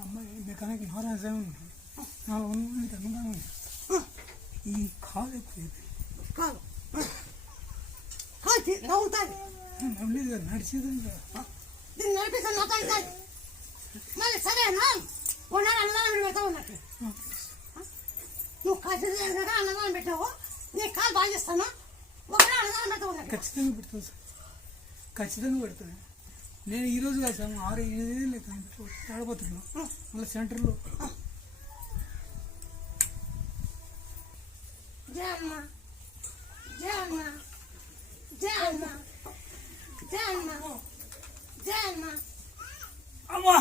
అమ్మాయి మెకానిక్ ఈ కాలు ఎక్కువ నవ్వలేదు కదా నడిచేది నడిపిస్తాను మళ్ళీ సరేనా అన్నదానం పెడతా ఉన్నట్టు నువ్వు ఖచ్చితంగా అన్నదానం పెట్టావు నీ కాలు బాగా చేస్తాను ఒకటే అన్నదానం పెడతా ఉన్నట్టు ఖచ్చితంగా పెడతాను సార్ ఖచ్చితంగా పెడతాను నేను ఈరోజు కాదు సార్ 6-7 ఏళ్ళు తాడపత్రిలో మళ్ళీ సెంటర్లో జయ అమ్మ జయ అమ్మ జయ అమ్మ జయ అమ్మ జయ అమ్మ అమ్మా